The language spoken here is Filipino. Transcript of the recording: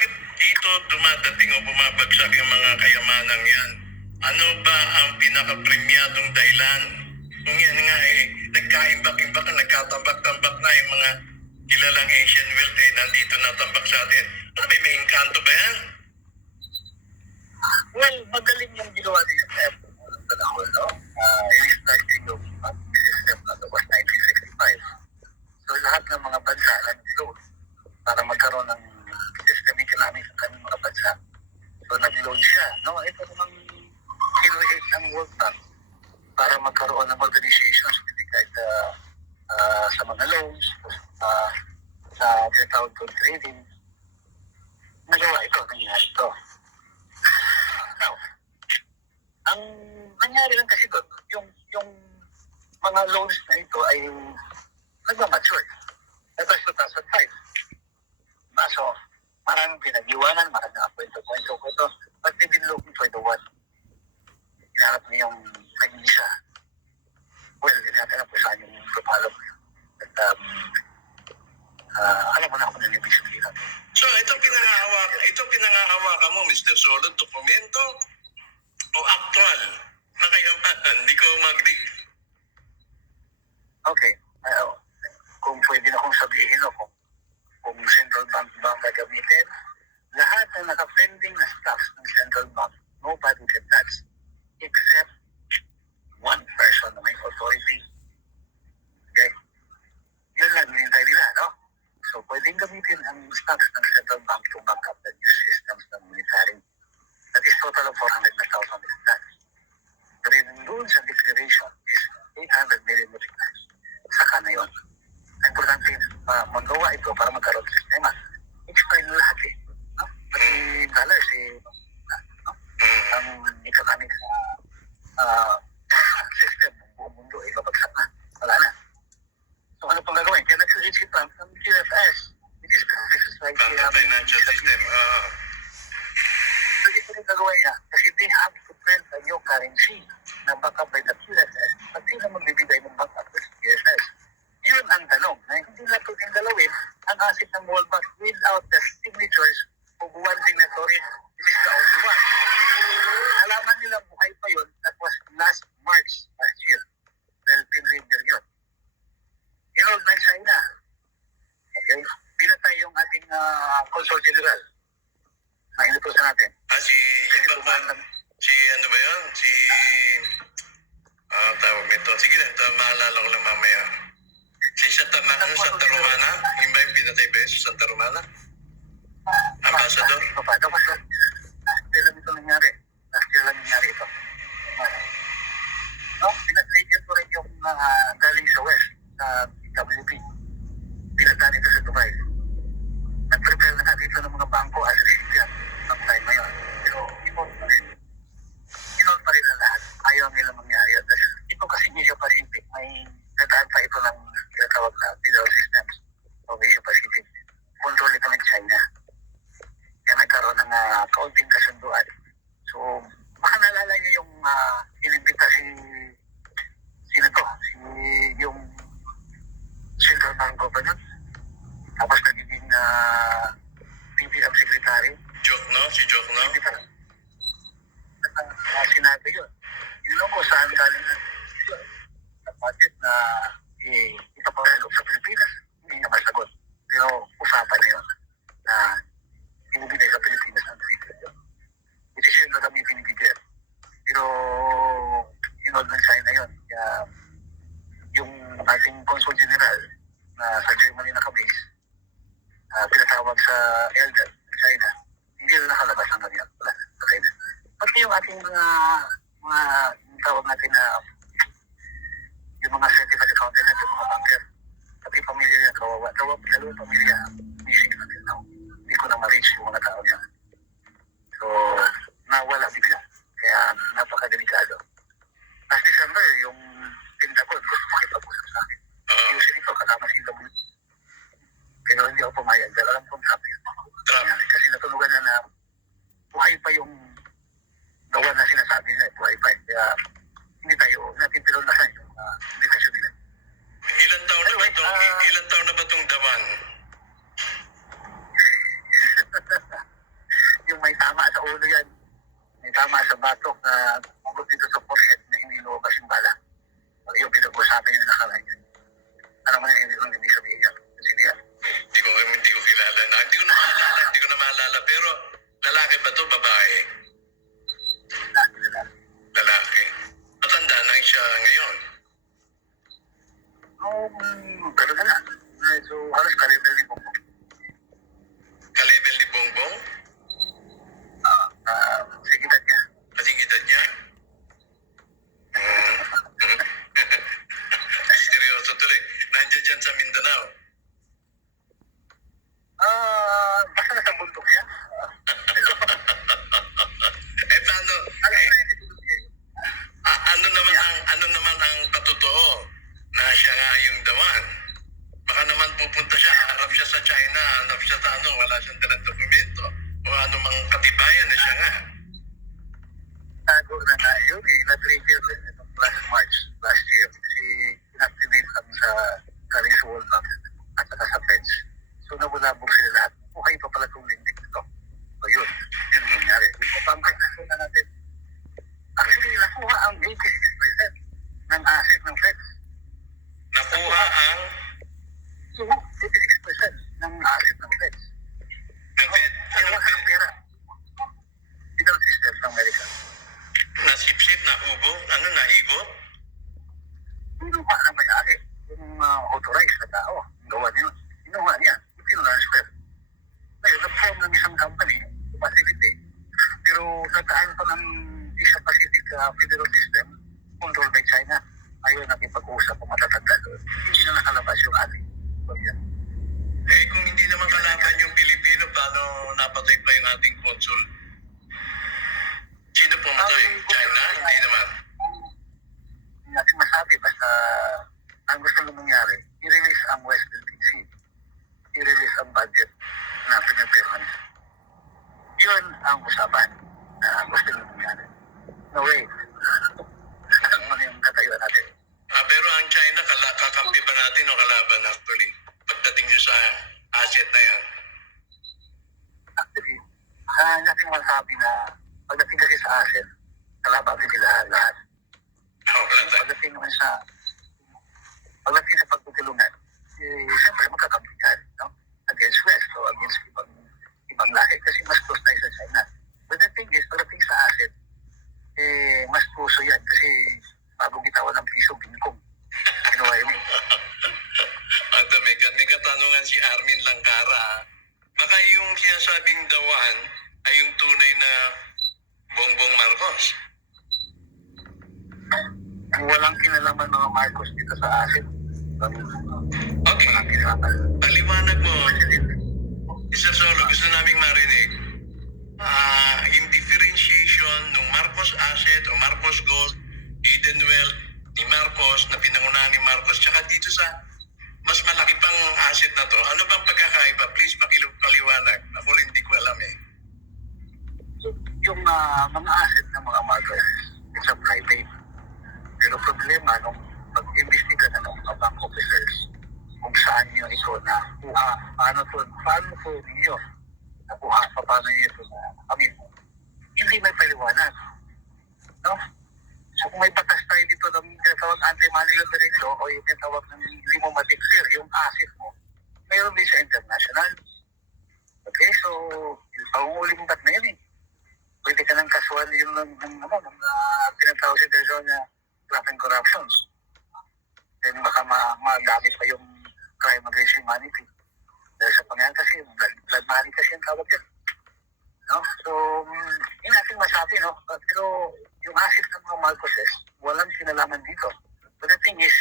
bakit dito dumadating o bumabagsak yung mga kayamanang yan? Ano ba ang pinaka-premyadong dahilan? Kung yan nga nagkaimbak-imbak, nagkatambak-tambak na yung mga kilalang Asian wealth nandito na tambak sa atin. Ano ba, may engkanto ba yan? Well, magaling yung ginawa niya sa Apple noong panahon, no? I-start yung system na ito was 1965. So lahat ng mga bansa nag-loan para magkaroon ng system economics ng kanyang mga bansa. So nag-loan siya, no? Ito namang kinuhit ang World Bank para magkaroon ng organizations dedicated sa mga loans, sa tinatawag kong trading. Nagawa ito, nangyari ito. Now, ang nangyari lang kasi doon, yung mga loans na ito ay nagmamature. Ito is 2005. So, maraming pinag-iwanan, maraming kwento-kwento. But they've been looking for the one. Hinahanap niya yung kanyisa. Well, hinahanap po saan yung propalo mo. At alam mo na ako na ibig sabihin. So, itong pinangahawakan mo, Mr. Solod, dokumento o actual na kayamanan? Hindi ko mag-dig. Okay. Kung pwede na akong sabihin o kung central bank ba ang gagamitin, lahat ng naka-pending na stocks ng central bank, nobody can touch except one person na may authority. Okay? Yun lang, hinintay nila, no? So, pwedeng gamitin ang stocks ng central bank to back up the new systems ng military. That is total of 400,000 stocks. Pero yun doon sa declaration is 800 million metric tons. Saka na yun. Ang importante, magawa ito para magkaroon ng sistema. Explain lahat eh. No? Pati dollars no? Ang economic system ng buong mundo ay babagsak na. Wala na. So ano pang gagawin? Kaya nag-isip pa ng QFS, which is like financial system. So ito rin gagawin niya. Kasi they have to print a new currency na backup by the QFS. At sila magbibigay ng backup with QFS. Yun ang tanong. Na hindi na pwedeng galawin ang asset ng World Bank without the signatures of one signatory. This is the only one. Alaman nila buhay pa yun. That was last year. 12 Raider yun. Inold na China. Okay? Pinatay yung ating Consul General. Inutusan natin. Ano ba yun? Tawag nito. Sige na, maalala ko lang mamaya. Si Santa Romana? Yung ba yung pinatay ba yun? Santa Romana? Ambassador? Tapos, last year lang ito nangyari. Ito. No? Pinag-trigger ko rin yung galing sa West, sa WP. Pinagdaan ito sa Dubai. Nag-prepare na nga dito ng mga bangko as recipient ng time na yun. Pero inol pa rin ang lahat. Ayaw nila mangyari. Ito kasi Asia Pacific, may dadaan pa ito ng tinatawag na federal systems of Asia Pacific. Control ito ng China. Kaya nagkaroon ng kaunting kasunduan. So, baka naalala niyo yung inimbita yung Central Bank Governor. Tapos nagiging PBM Secretary. Si Joke, no? Sinabi yun. Yun ko saan galing ang budget na ipapawalo sa Pilipinas. Hindi niya masagot. Pero usapan na yun na binibigay sa Pilipinas ng 3 trillion. Which is yun na kami pinibigyan. Pero inod ng China yun. Kaya yung ating Consul General na sa Germany nakabase, pinatawag sa elder ng China, hindi na nakalabas ng ganyan. Wala. Okay. Pati yung ating mga tawag natin na yung mga certified accountant at yung mga banker, pati pamilya niya, kawawa, dalawang pamilya, missing until now. Hindi ko na ma-reach yung mga tao niya. So, nawala bigla. Kaya napakadelikado. Last December, yung Pentagon gusto makipag-usap sa akin. Usually ito, kasama si W. Pero hindi ako pumayag. Dahil alam kong sabi. Kasi natulugan na buhay pa yung gawa na sinasabi na buhay pa. Kaya hindi tayo natitiro na sa yung indikasyon nila. Ilan taon na ba itong Dawan? ulo yan. May tama sa batok na ugot dito sa forehead na hindi lumabas yung bala. So, yung pinag-usapan yung nakaraan yun. Alam mo na, hindi sabihin yan. Kasi niya. Hindi ko kilala. Hindi ko na maalala. Pero lalaki ba to, babae? Lalaki. Matanda na siya ngayon. Pero na. So, halos kalibel ni Bongbong. Ka-level ni Bongbong? Sige niya. Kasing edad niya. Seryoso tuloy. Nandiyan dyan sa Mindanao. Basta nasa bundok yan. Paano? Ano naman ang patotoo na siya nga yung dawan? Baka naman pupunta siya, harap siya sa China, harap siya sa wala siyang dalang dokumento. O ano mang katibayan na siya nga. Tago na nga yun na-trigger last March, last year. Kasi inactivate kami sa Paris World Bank at saka sa Feds. So nabulabog sila lahat. Okay pa pala itong link dito. So yun yung nangyari. Yung pangkat na natin. Actually, nakuha ang 86% ng asset ng Feds. Nakuha ang 86% ng asset ng Feds. Ano ang pera? Federal system ng Amerika. nasipsip, nahubo, nahigo? Hindi ba na may-ari? Yung authorized na tao, gawa niya. Ginawa niya. Pinulansper. Ngayon, nag-form ng isang company, facility, pero nataan pa ng Asia Pacific Federal System, controlled by China. Ayaw nakipag-usap o matatanda doon. Hindi na nakalabas yung ating. So, yan. Kung hindi naman kalaban yung Pilipino, paano napatay pa yung ating consul? Sino pumatay? China? Hindi naman. Hindi natin masabi, basta ang gusto nang mangyari, i-release ang West Philippine Sea. I-release ang budget na pinagpirman. Yun ang usapan na gusto nang mangyari. No way. Ano yung katayuan natin? Pero ang China, kakampi ba natin o kalaban actually? Pagdating nyo sa asset na yan. Actually, natin masabi na pagdating kasi sa asset, kalaban sila lahat. Pagdating naman sa pagtutulungan, siyempre magkakampihan, no? Against West o against ibang lahi kasi mas close tayo sa China. But the thing is, pagdating sa asset, mas puso yan kasi bago bitawan ng piso, bingkong. Ginawa yun eh. At may katanungan si Armin Langkara. Baka yung sinasabing dawan ay yung tunay na Bongbong Marcos. Walang kinalaman mga Marcos dito sa asset. Okay. Walang kinalaman. Paliwanag mo, isa solo, gusto naming marinig. In differentiation ng Marcos asset o Marcos gold, hidden wealth ni Marcos na pinangunahan ni Marcos, tsaka dito sa mas malaki pang asset na to. Ano bang pagkakaiba? Please paliwanag. Ako rin hindi ko alam eh. Yung mga asset ng mga Marcos, it's a private. Pero problema, nung pag-imbestiga na ng mga bank officers, kung saan nyo ito na kuha, paano po ninyo nakuha, paano nyo ito na kami. Hindi may paliwanag. No? So kung may batas tayo dito ng tinatawag anti-money laundering law o yung tinatawag ng hindi mo ma-declare yung asset mo, mayroon din sa international. Okay, so yung pangunguling bat na yun eh. Pwede ka ng kasuhan yung tinatawag sa international na graft and corruptions. Then baka magamit pa yung crime against humanity. Dahil sa pangyayan kasi, blood money kasi yung tawag yun. No? So, hindi natin masabi, no? Pero yung asset ng mga Marcoses, walang sinalaman dito. But the thing is,